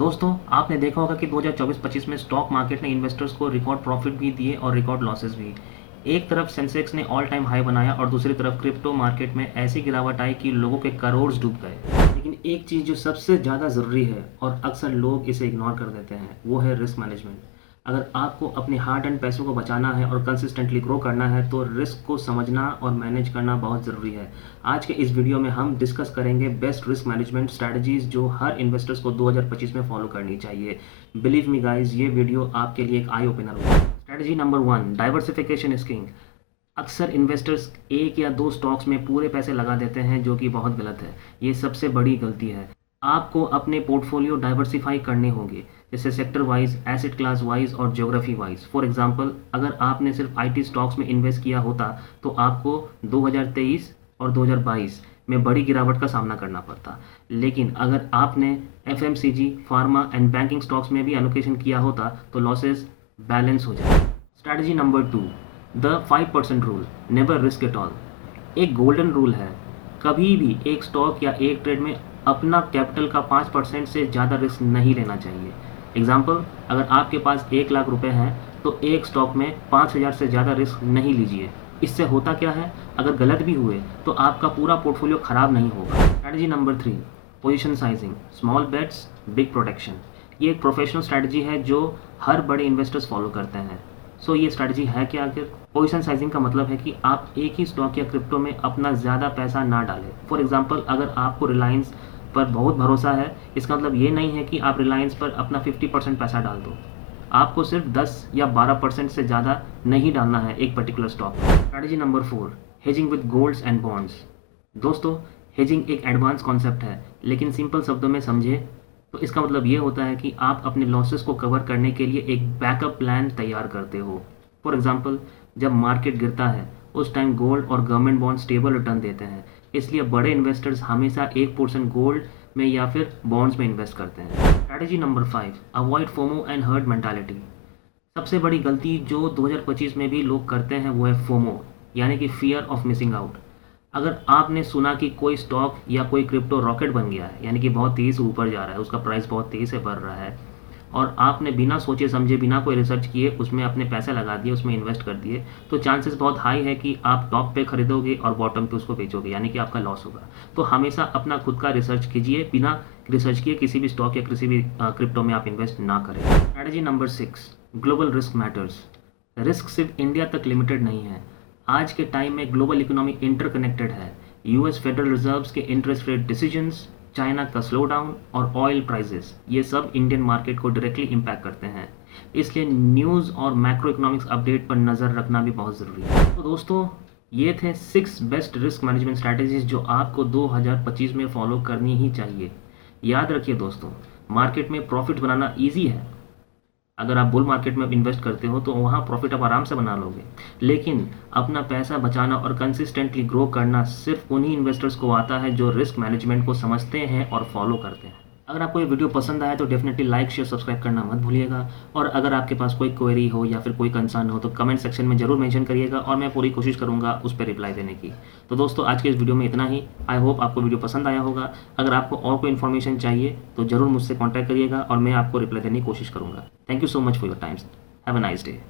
दोस्तों, आपने देखा होगा कि 2024-25 में स्टॉक मार्केट ने इन्वेस्टर्स को रिकॉर्ड प्रॉफिट भी दिए और रिकॉर्ड लॉसेस भी। एक तरफ सेंसेक्स ने ऑल टाइम हाई बनाया और दूसरी तरफ क्रिप्टो मार्केट में ऐसी गिरावट आई कि लोगों के करोड़ डूब गए। लेकिन एक चीज़ जो सबसे ज़्यादा ज़रूरी है और अक्सर लोग इसे इग्नोर कर देते हैं, वो है रिस्क मैनेजमेंट। अगर आपको अपने हार्ड एंड पैसों को बचाना है और कंसिस्टेंटली ग्रो करना है तो रिस्क को समझना और मैनेज करना बहुत ज़रूरी है। आज के इस वीडियो में हम डिस्कस करेंगे बेस्ट रिस्क मैनेजमेंट स्ट्रैटेजीज जो हर इन्वेस्टर्स को 2025 में फॉलो करनी चाहिए। बिलीव मी गाइस, ये वीडियो आपके लिए एक आई ओपनर होगा। Strategy number 1, diversification is king. अक्सर इन्वेस्टर्स एक या दो स्टॉक्स में पूरे पैसे लगा देते हैं, जो कि बहुत गलत है। ये सबसे बड़ी गलती है। आपको अपने पोर्टफोलियो डाइवर्सिफाई करने होंगे, जैसे sector wise, asset class wise और ज्योग्राफी वाइज। फॉर एग्जांपल, अगर आपने सिर्फ आईटी स्टॉक्स में इन्वेस्ट किया होता तो आपको 2023 और 2022 में बड़ी गिरावट का सामना करना पड़ता। लेकिन अगर आपने FMCG, pharma and banking stocks में भी एलोकेशन किया होता तो लॉसेस बैलेंस हो जाए। Strategy number 2, the 5% rule, never risk at all. एक गोल्डन रूल है, कभी भी एक स्टॉक या एक ट्रेड में अपना कैपिटल का 5% से ज़्यादा रिस्क नहीं लेना चाहिए। एग्जाम्पल, अगर आपके पास 1,00,000 रुपए हैं तो एक स्टॉक में 5,000 से ज़्यादा रिस्क नहीं लीजिए। इससे होता क्या है, अगर गलत भी हुए तो आपका पूरा पोर्टफोलियो ख़राब नहीं होगा। Strategy number 3, position sizing, small bets big protection. ये एक प्रोफेशनल स्ट्रैटेजी है जो हर बड़े इन्वेस्टर्स फॉलो करते हैं। सो ये स्ट्रैटेजी है क्या आखिर? पोजीशन साइजिंग का मतलब है कि आप एक ही स्टॉक या क्रिप्टो में अपना ज़्यादा पैसा ना डालें। फॉर एग्जांपल, अगर आपको रिलायंस पर बहुत भरोसा है, इसका मतलब ये नहीं है कि आप रिलायंस पर अपना 50% पैसा डाल दो। आपको सिर्फ 10 या 12% से ज़्यादा नहीं डालना है एक पर्टिकुलर स्टॉक में। Strategy number 4, hedging with golds and bonds. दोस्तों, हेजिंग एक एडवांस कॉन्सेप्ट है, लेकिन सिंपल शब्दों में समझे तो इसका मतलब ये होता है कि आप अपने लॉसेस को कवर करने के लिए एक बैकअप प्लान तैयार करते हो। फॉर एग्जांपल, जब मार्केट गिरता है उस टाइम गोल्ड और गवर्नमेंट बॉन्ड स्टेबल रिटर्न देते हैं, इसलिए बड़े इन्वेस्टर्स हमेशा 1% गोल्ड में या फिर बॉन्ड्स में इन्वेस्ट करते हैं। Strategy number 5, avoid FOMO and herd mentality. सबसे बड़ी गलती जो 2025 में भी लोग करते हैं वो है फोमो, यानी कि फियर ऑफ मिसिंग आउट। अगर आपने सुना कि कोई स्टॉक या कोई क्रिप्टो रॉकेट बन गया है, यानी कि बहुत तेज़ से ऊपर जा रहा है, उसका प्राइस बहुत तेज़ से बढ़ रहा है, और आपने बिना सोचे समझे, बिना कोई रिसर्च किए उसमें अपने पैसे लगा दिए, उसमें इन्वेस्ट कर दिए, तो चांसेस बहुत हाई है कि आप टॉप पे खरीदोगे और बॉटम पे उसको बेचोगे, यानी कि आपका लॉस होगा। तो हमेशा अपना खुद का रिसर्च कीजिए, बिना रिसर्च किए किसी भी स्टॉक या किसी भी क्रिप्टो में आप इन्वेस्ट ना करें। Strategy number 6, global risk matters. Risk सिर्फ इंडिया तक लिमिटेड नहीं है। आज के टाइम में ग्लोबल इकोनॉमी इंटरकनेक्टेड है। यूएस फेडरल रिजर्व्स के इंटरेस्ट रेट डिसीजंस, चाइना का स्लो डाउन और ऑयल प्राइसेस, ये सब इंडियन मार्केट को डायरेक्टली इम्पैक्ट करते हैं। इसलिए न्यूज़ और मैक्रो इकोनॉमिक्स अपडेट पर नज़र रखना भी बहुत ज़रूरी है। तो दोस्तों, ये थे 6 बेस्ट रिस्क मैनेजमेंट स्ट्रैटेजीज जो आपको 2025 में फॉलो करनी ही चाहिए। याद रखिए दोस्तों, मार्केट में प्रॉफिट बनाना ईजी है। अगर आप बुल मार्केट में इन्वेस्ट करते हो तो वहाँ प्रॉफिट आप आराम से बना लोगे। लेकिन अपना पैसा बचाना और कंसिस्टेंटली ग्रो करना सिर्फ उन्हीं इन्वेस्टर्स को आता है जो रिस्क मैनेजमेंट को समझते हैं और फॉलो करते हैं। अगर आपको ये वीडियो पसंद आया तो डेफिनेटली लाइक, शेयर, सब्सक्राइब करना मत भूलिएगा। और अगर आपके पास कोई क्वेरी हो या फिर कोई कंसर्न हो तो कमेंट सेक्शन में ज़रूर मेंशन करिएगा और मैं पूरी कोशिश करूँगा उस पर रिप्लाई देने की। तो दोस्तों, आज के इस वीडियो में इतना ही। आई होप आपको वीडियो पसंद आया होगा। अगर आपको और कोई इन्फॉर्मेशन चाहिए तो ज़रूर मुझसे कॉन्टैक्ट करिएगा और मैं आपको रिप्लाई देने की कोशिश करूँगा। Thank you so much for your time's. Have a nice day.